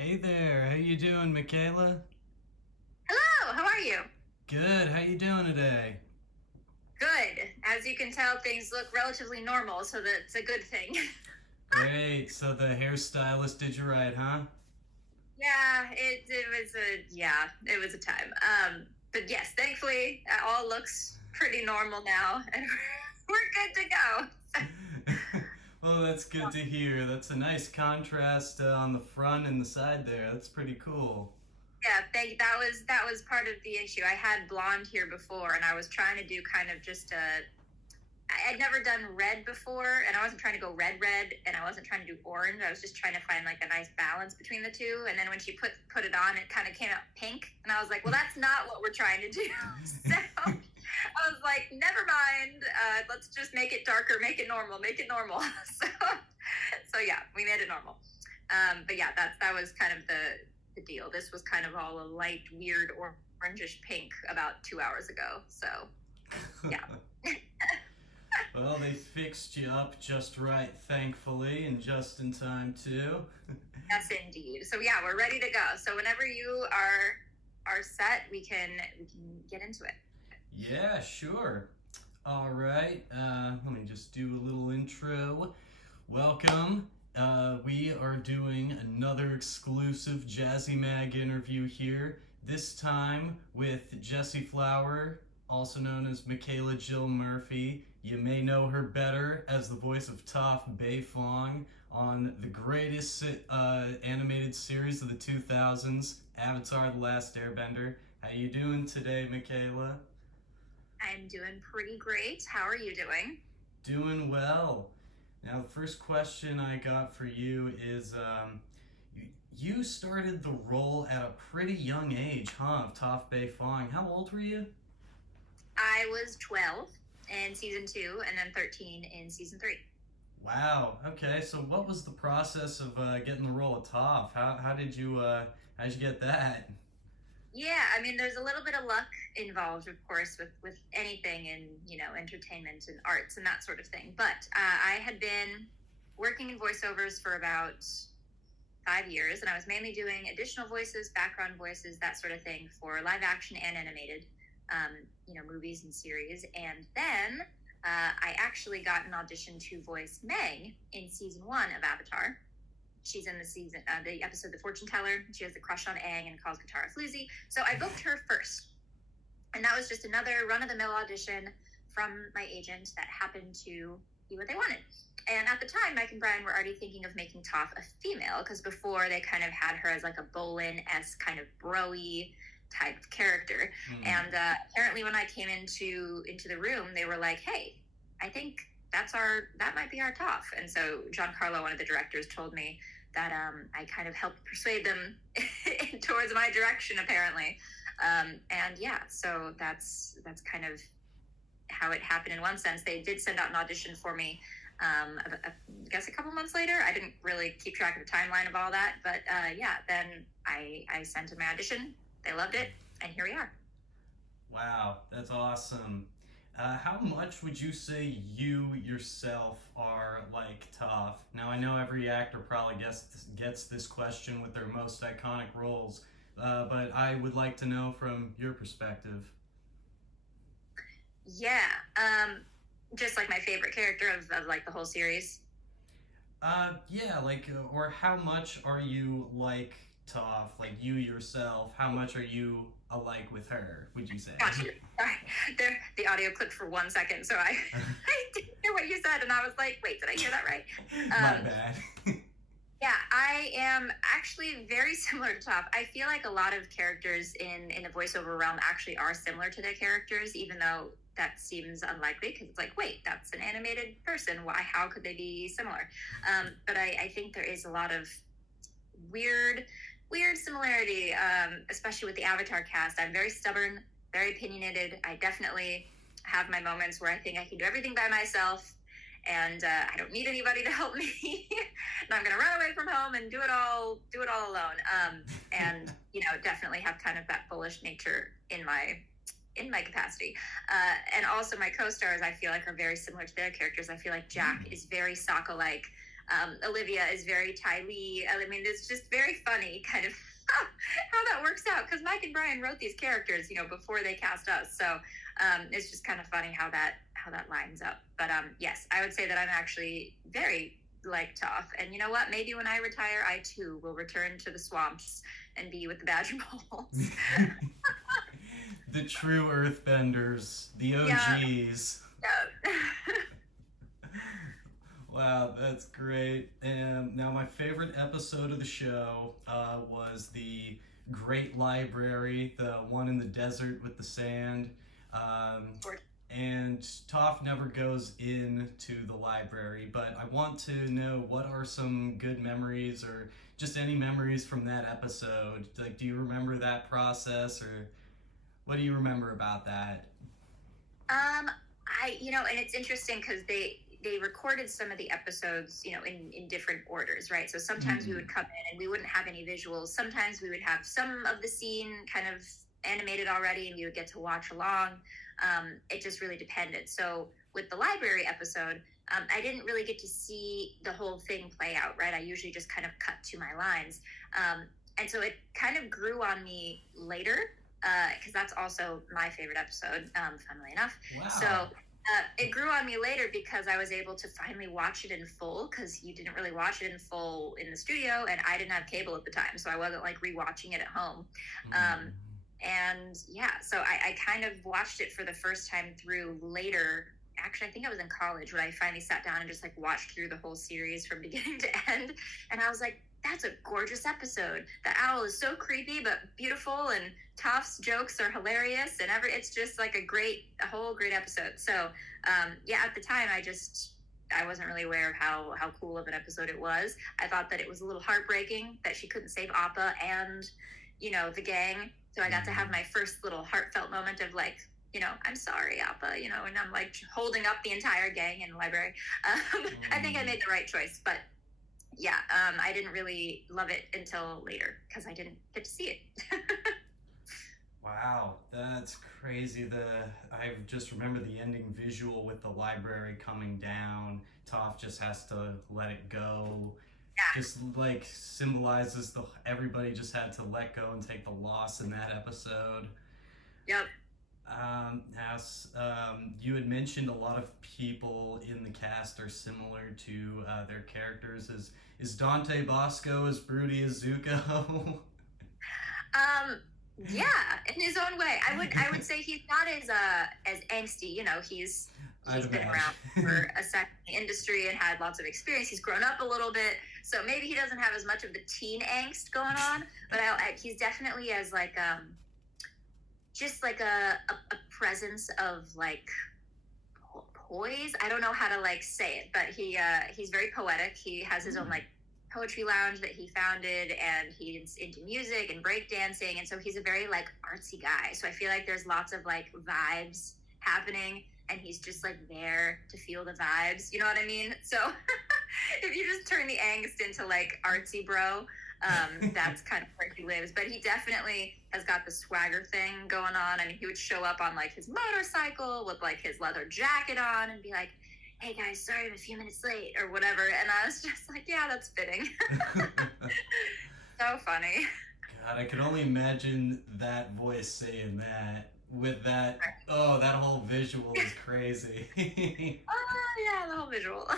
Hey there, how you doing, Michaela? Hello, how are you? Good, how you doing today? Good. As you can tell, things look relatively normal, so that's a good thing. Great, so the hairstylist did you right, huh? Yeah, it was a time. But yes, thankfully, it all looks pretty normal now, and we're good to go. Well, that's good to hear. That's a nice contrast on the front and the side there. That's pretty cool. Yeah, that was part of the issue. I had blonde here before, and I was trying to do kind of just a I'd never done red before, and I wasn't trying to go red, and I wasn't trying to do orange. I was just trying to find like a nice balance between the two. And then when she put it on, it kind of came out pink, and I was like, well, that's not what we're trying to do. So I was like, never mind. Let's just make it darker, make it normal, make it normal. So yeah, we made it normal. But yeah, that was kind of the deal. This was kind of all a light, weird orangish pink about 2 hours ago. So yeah. Well, they fixed you up just right, thankfully, and just in time, too. Yes, indeed. So yeah, we're ready to go. So whenever you are set, we can get into it. Yeah, sure. All right, let me just do a little intro. Welcome. We are doing another exclusive Jazzy Mag interview here, this time with Jessie Flower, also known as Michaela Jill Murphy. You may know her better as the voice of Toph Beifong on the greatest animated series of the 2000s, Avatar the Last Airbender. How you doing today, Michaela? I'm doing pretty great. How are you doing? Doing well. Now, the first question I got for you is you started the role at a pretty young age, huh, of Toph Bei Fong. How old were you? I was 12 in season 2 and then 13 in season 3. Wow. Okay. So, what was the process of getting the role of Toph? How did you get that? Yeah, I mean, there's a little bit of luck involved, of course, with anything in entertainment and arts and that sort of thing. But I had been working in voiceovers for about 5 years, and I was mainly doing additional voices, background voices, that sort of thing for live action and animated, movies and series. And then I actually got an audition to voice Meg in season 1 of Avatar. She's in the episode The Fortune Teller. She has a crush on Aang and calls Katara floozy. So I booked her first, and that was just another run of the mill audition from my agent that happened to be what they wanted. And at the time, Mike and Brian were already thinking of making Toph a female because before they kind of had her as like a Bolin-esque kind of bro-y type of character. Hmm. And apparently, when I came into the room, they were like, "Hey, I think that might be our Toph." And so Giancarlo, one of the directors, told me that I kind of helped persuade them towards my direction, apparently. And yeah, so that's kind of how it happened in one sense. They did send out an audition for me. I guess a couple months later. I didn't really keep track of the timeline of all that, but yeah, then I sent in my audition. They loved it, and here we are. Wow, that's awesome. How much would you say you yourself are like Toph? Now, I know every actor probably gets this question with their most iconic roles, but I would like to know from your perspective. Yeah, just like my favorite character of like the whole series. Yeah, like, or how much are you like Toph? Like you yourself, how much are you alike with her? Would you say? Gotcha. Sorry. The audio clipped for 1 second, so I didn't hear what you said, and I was like, "Wait, did I hear that right?" My Um, bad. yeah, I am actually very similar to Top. I feel like a lot of characters in the voiceover realm actually are similar to their characters, even though that seems unlikely because it's like, wait, that's an animated person. Why? How could they be similar? But I think there is a lot of weird, weird similarity, especially with the Avatar cast. I'm very stubborn, very opinionated. I definitely have my moments where I think I can do everything by myself, and I don't need anybody to help me. And I'm going to run away from home and do it all alone. And definitely have kind of that bullish nature in my capacity. And also my co-stars, I feel like are very similar to their characters. I feel like Jack Hmm. is very Sokka like. Olivia is very Ty Lee. I mean, it's just very funny kind of how that works out, because Mike and Brian wrote these characters, before they cast us. So it's just kind of funny how that lines up. But yes, I would say that I'm actually very like Toph. And you know what? Maybe when I retire, I too will return to the swamps and be with the badger moles. The true earthbenders, the OGs. Yeah. Wow, that's great. And now my favorite episode of the show was the Great Library, the one in the desert with the sand. And Toph never goes into the library, but I want to know, what are some good memories or just any memories from that episode? Like, do you remember that process, or what do you remember about that? And it's interesting because they recorded some of the episodes, in different orders, right? So sometimes we would come in and we wouldn't have any visuals. Sometimes we would have some of the scene kind of animated already and we would get to watch along. It just really depended. So with the library episode, I didn't really get to see the whole thing play out, right? I usually just kind of cut to my lines. And so it kind of grew on me later, because that's also my favorite episode, funnily enough. Wow. So it grew on me later because I was able to finally watch it in full, because you didn't really watch it in full in the studio, and I didn't have cable at the time, so I wasn't like rewatching it at home. And yeah, so I kind of watched it for the first time through later. Actually, I think I was in college when I finally sat down and just like watched through the whole series from beginning to end. And I was like, that's a gorgeous episode. The owl is so creepy but beautiful, and Toph's jokes are hilarious, and it's just like a whole great episode. So yeah, at the time I wasn't really aware of how cool of an episode it was. I thought that it was a little heartbreaking that she couldn't save Appa and the gang. So I got to have my first little heartfelt moment of like, I'm sorry, Appa, and I'm like holding up the entire gang in the library. I think I made the right choice, but yeah, I didn't really love it until later because I didn't get to see it. Wow, that's crazy. I just remember the ending visual with the library coming down. Toph just has to let it go. Yeah. Just like symbolizes everybody just had to let go and take the loss in that episode. Yep. You had mentioned a lot of people in the cast are similar to their characters. Is Dante Bosco as broody as Zuko? Yeah, in his own way. I would say he's not as angsty. He's been around for a second in the industry and had lots of experience. He's grown up a little bit, so maybe he doesn't have as much of the teen angst going on. But he's definitely as like just like a presence of like poise. I don't know how to like say it, but he's very poetic. He has his own like poetry lounge that he founded, and he's into music and breakdancing, and so he's a very like artsy guy. So I feel like there's lots of like vibes happening, and he's just like there to feel the vibes, you know what I mean? So if you just turn the angst into like artsy bro, that's kind of where he lives. But he definitely has got the swagger thing going on. I mean, he would show up on like his motorcycle with like his leather jacket on and be like, hey guys, sorry I'm a few minutes late or whatever. And I was just like, yeah, that's fitting. So funny. God, I could only imagine that voice saying that with that. Oh, that whole visual is crazy. Yeah, the whole visual.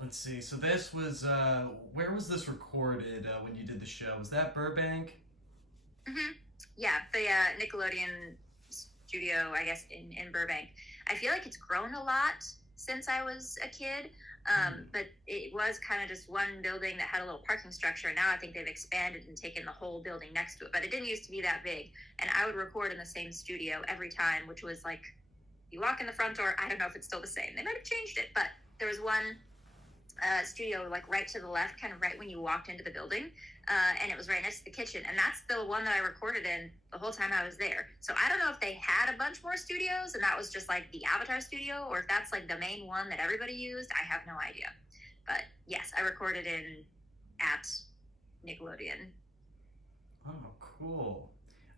Let's see. So this was, where was this recorded when you did the show? Was that Burbank? Mm-hmm. Yeah, the Nickelodeon studio, I guess, in Burbank. I feel like it's grown a lot since I was a kid, but it was kind of just one building that had a little parking structure. Now I think they've expanded and taken the whole building next to it, but it didn't used to be that big. And I would record in the same studio every time, which was like, you walk in the front door, I don't know if it's still the same. They might have changed it, but there was one studio like right to the left, kind of right when you walked into the building, and it was right next to the kitchen, and that's the one that I recorded in the whole time I was there. So I don't know if they had a bunch more studios and that was just like the Avatar studio, or if that's like the main one that everybody used. I have no idea, but yes, I recorded at Nickelodeon. Oh, cool.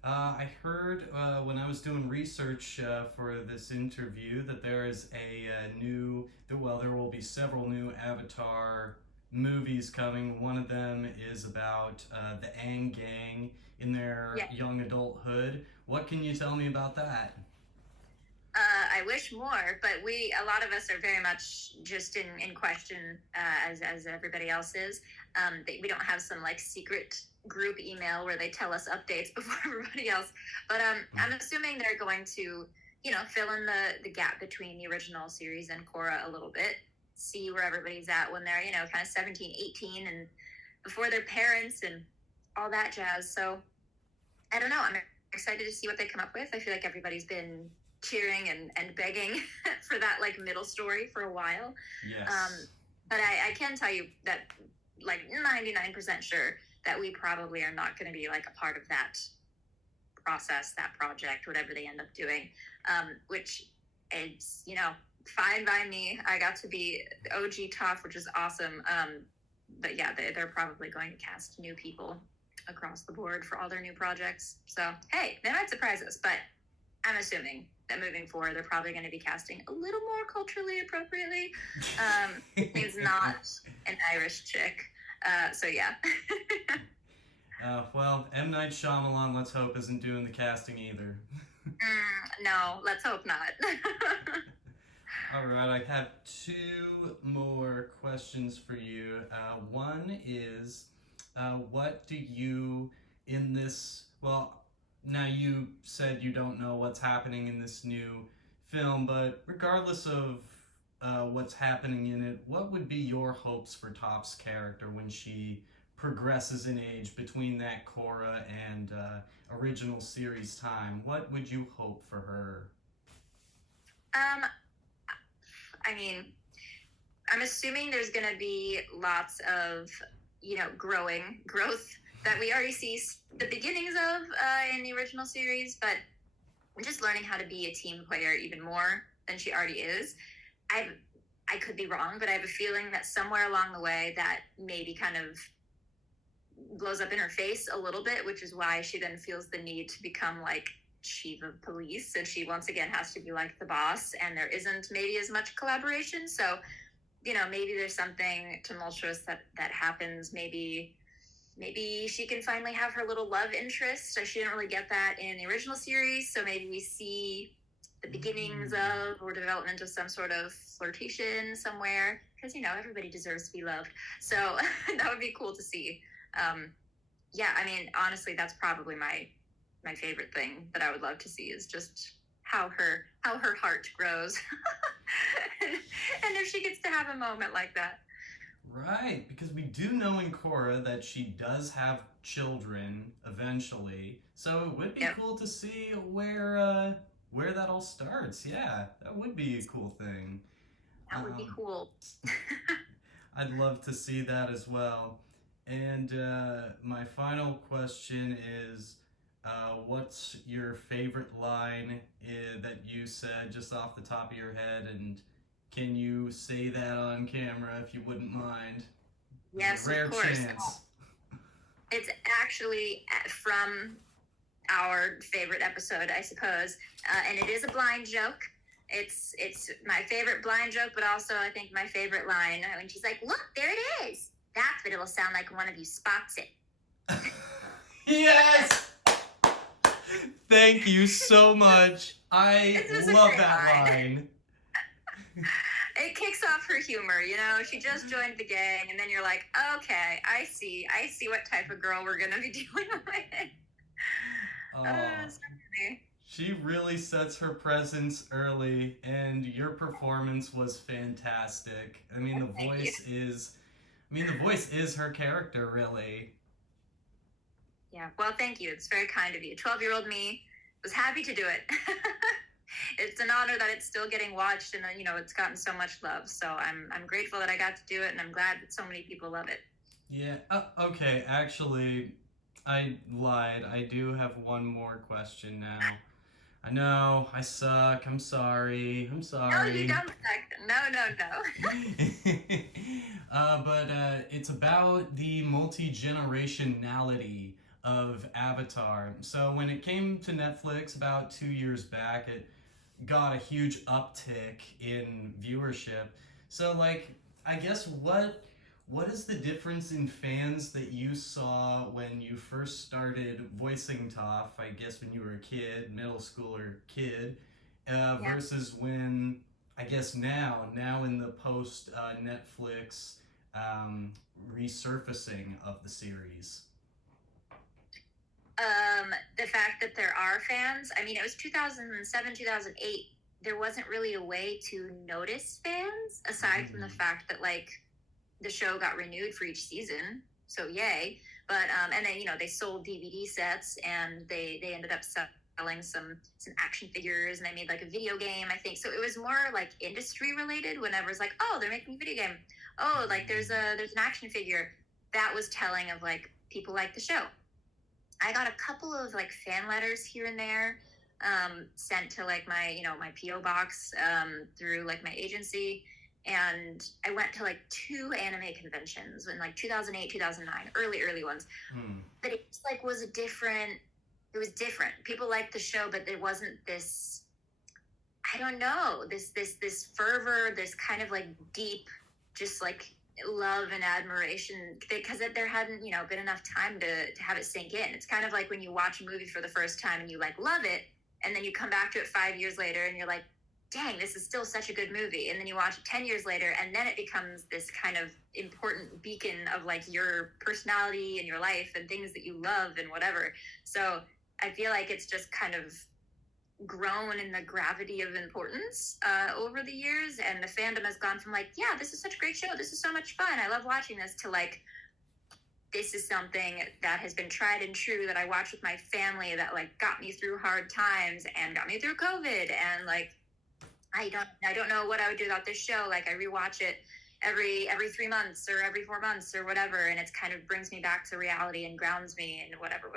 I heard when I was doing research for this interview that there is there will be several new Avatar movies coming. One of them is about the Aang gang in their Yeah. young adulthood. What can you tell me about that? I wish more, but a lot of us are very much just in question, as everybody else is. We don't have some like secret group email where they tell us updates before everybody else. But I'm assuming they're going to, fill in the gap between the original series and Korra a little bit, see where everybody's at when they're, kind of 17, 18 and before their parents and all that jazz. So I don't know. I'm excited to see what they come up with. I feel like everybody's been cheering and begging for that like middle story for a while. Yes. But I can tell you that like 99% sure that we probably are not going to be like a part of that process, that project, whatever they end up doing, which is, fine by me. I got to be OG Toph, which is awesome. But yeah, they're probably going to cast new people across the board for all their new projects. So, hey, they might surprise us, but I'm assuming that moving forward, they're probably going to be casting a little more culturally appropriately. He's not an Irish chick. So, yeah. Well, M. Night Shyamalan, let's hope, isn't doing the casting either. No, let's hope not. All right, I have two more questions for you. One is, what do you, in this, well, now you said you don't know what's happening in this new film, but regardless of what's happening in it, what would be your hopes for Toph's character when she progresses in age between that Korra and original series time? What would you hope for her? I mean, I'm assuming there's going to be lots of, growth that we already see the beginnings of in the original series, but just learning how to be a team player even more than she already is. I could be wrong, but I have a feeling that somewhere along the way that maybe kind of blows up in her face a little bit, which is why she then feels the need to become like chief of police, and she once again has to be like the boss, and there isn't maybe as much collaboration. So, maybe there's something tumultuous that happens. Maybe she can finally have her little love interest. So she didn't really get that in the original series. So maybe we see the beginnings of or development of some sort of flirtation somewhere. Because, everybody deserves to be loved. So that would be cool to see. Yeah, I mean, honestly, that's probably my favorite thing that I would love to see is just how her heart grows. and if she gets to have a moment like that. Right, because we do know in Korra that she does have children eventually, so it would be cool to see where that all starts. Yeah, that would be a cool thing. That would be cool. I'd love to see that as well. And my final question is, what's your favorite line that you said just off the top of your head, and can you say that on camera if you wouldn't mind? Yes, rare of course. chance. It's actually from our favorite episode, I suppose, and it is a blind joke. It's my favorite blind joke, but also I think my favorite line when she's like, "Look, there it is." That's what it'll sound like when one of you spots it. Yes! Thank you so much. I love that line. It kicks off her humor, she just joined the gang, and then you're like, okay, I see what type of girl we're gonna be dealing with. So she really sets her presence early, and your performance was fantastic. I mean, the voice is her character, really. Yeah, well, thank you. It's very kind of you. 12-year-old me was happy to do it. It's an honor that it's still getting watched, and it's gotten so much love. So I'm grateful that I got to do it, and I'm glad that so many people love it. Yeah. Okay. Actually, I lied. I do have one more question now. I know. I suck. I'm sorry. No, you don't suck. No. But it's about the multi-generationality of Avatar. So when it came to Netflix about 2 years back, it got a huge uptick in viewership. So like, I guess what is the difference in fans that you saw when you first started voicing Toph? I guess when you were a kid, middle schooler kid, Yeah. versus when I guess now in the post Netflix um, resurfacing of the series. The fact that there are fans, I mean, it was 2007, 2008. There wasn't really a way to notice fans aside from the fact that, like, the show got renewed for each season. So, yay. But, and then, they sold DVD sets and they ended up selling some action figures and they made like a video game, I think. So it was more like industry related whenever it's like, oh, they're making a video game. Oh, like there's an action figure. That was telling of like people like the show. I got a couple of like fan letters here and there sent to like my PO box through like my agency, and I went to like two anime conventions in like 2008, 2009, early ones. But it just like was a different. It was different. People liked the show, but there wasn't this. I don't know, this fervor, this kind of like deep, just like love and admiration, because there hadn't been enough time to have it sink in. It's kind of like when you watch a movie for the first time and you like love it, and then you come back to it 5 years later and you're like, dang, this is still such a good movie. And then you watch it 10 years later and then it becomes this kind of important beacon of like your personality and your life and things that you love and whatever. So I feel like it's just kind of grown in the gravity of importance over the years, and the fandom has gone from like, yeah, this is such a great show, this is so much fun, I love watching this, to like, this is something that has been tried and true that I watch with my family, that like got me through hard times and got me through COVID, and like I don't know what I would do without this show. Like I rewatch it every 3 months or every 4 months or whatever, and it's kind of brings me back to reality and grounds me and whatever.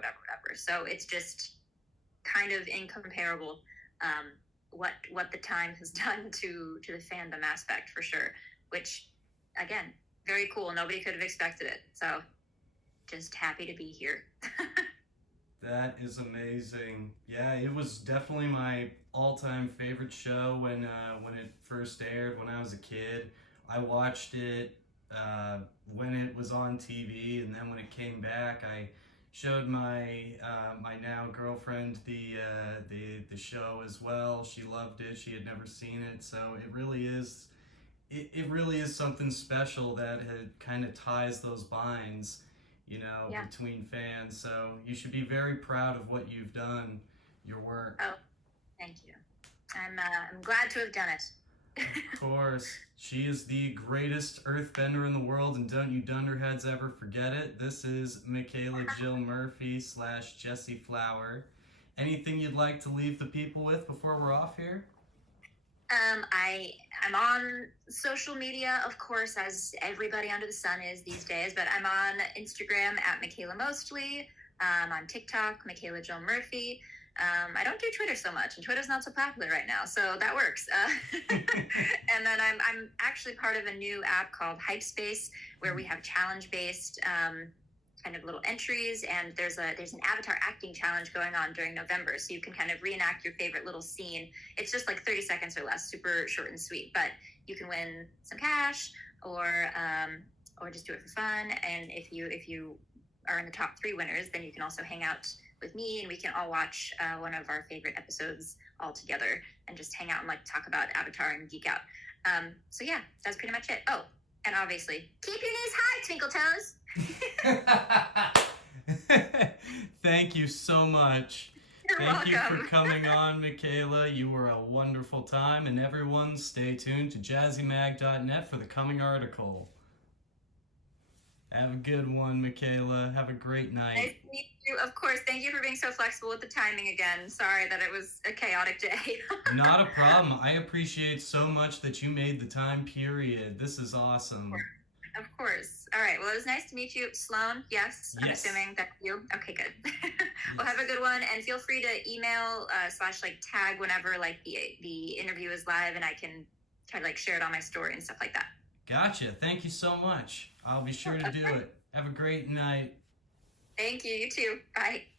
So it's just kind of incomparable what the time has done to the fandom aspect, for sure, which again, very cool. Nobody could have expected it, so just happy to be here. That is amazing. Yeah, it was definitely my all-time favorite show when it first aired when I was a kid. I watched it when it was on TV, and then when it came back, I showed my my now girlfriend the show as well. She loved it. She had never seen it, so it really is something special that had kind of ties those binds, Yeah. between fans. So you should be very proud of what you've done, your work. Oh, thank you. I'm glad to have done it. Of course. She is the greatest earthbender in the world, and don't you Dunderheads ever forget it. This is Michaela Jill Murphy / Jessie Flower. Anything you'd like to leave the people with before we're off here? I'm on social media, of course, as everybody under the sun is these days, but I'm on Instagram at Michaela Mostly. On TikTok, Michaela Jill Murphy. I don't do Twitter so much, and Twitter's not so popular right now, so that works. And then I'm actually part of a new app called Hypespace, where we have challenge-based kind of little entries, and there's an Avatar acting challenge going on during November, so you can kind of reenact your favorite little scene. It's just like 30 seconds or less, super short and sweet, but you can win some cash or just do it for fun. And if you are in the top 3 winners, then you can also hang out with me, and we can all watch one of our favorite episodes all together and just hang out and like talk about Avatar and geek out. So yeah, that's pretty much it. Oh, and obviously, keep your knees high, Twinkle Toes. Thank you so much. You're Thank you welcome. for coming on, Michaela. You were a wonderful time, and everyone stay tuned to jazzymag.net for the coming article. Have a good one, Michaela. Have a great night. Nice to meet you. Of course. Thank you for being so flexible with the timing again. Sorry that it was a chaotic day. Not a problem. I appreciate so much that you made the time, period. This is awesome. Of course. All right. Well, it was nice to meet you. Sloan, yes? I'm Yes. assuming that's you. Okay, good. Well, have a good one, and feel free to email / like tag whenever like the interview is live, and I can try to like share it on my story and stuff like that. Gotcha. Thank you so much. I'll be sure to do it. Have a great night. Thank you. You too. Bye.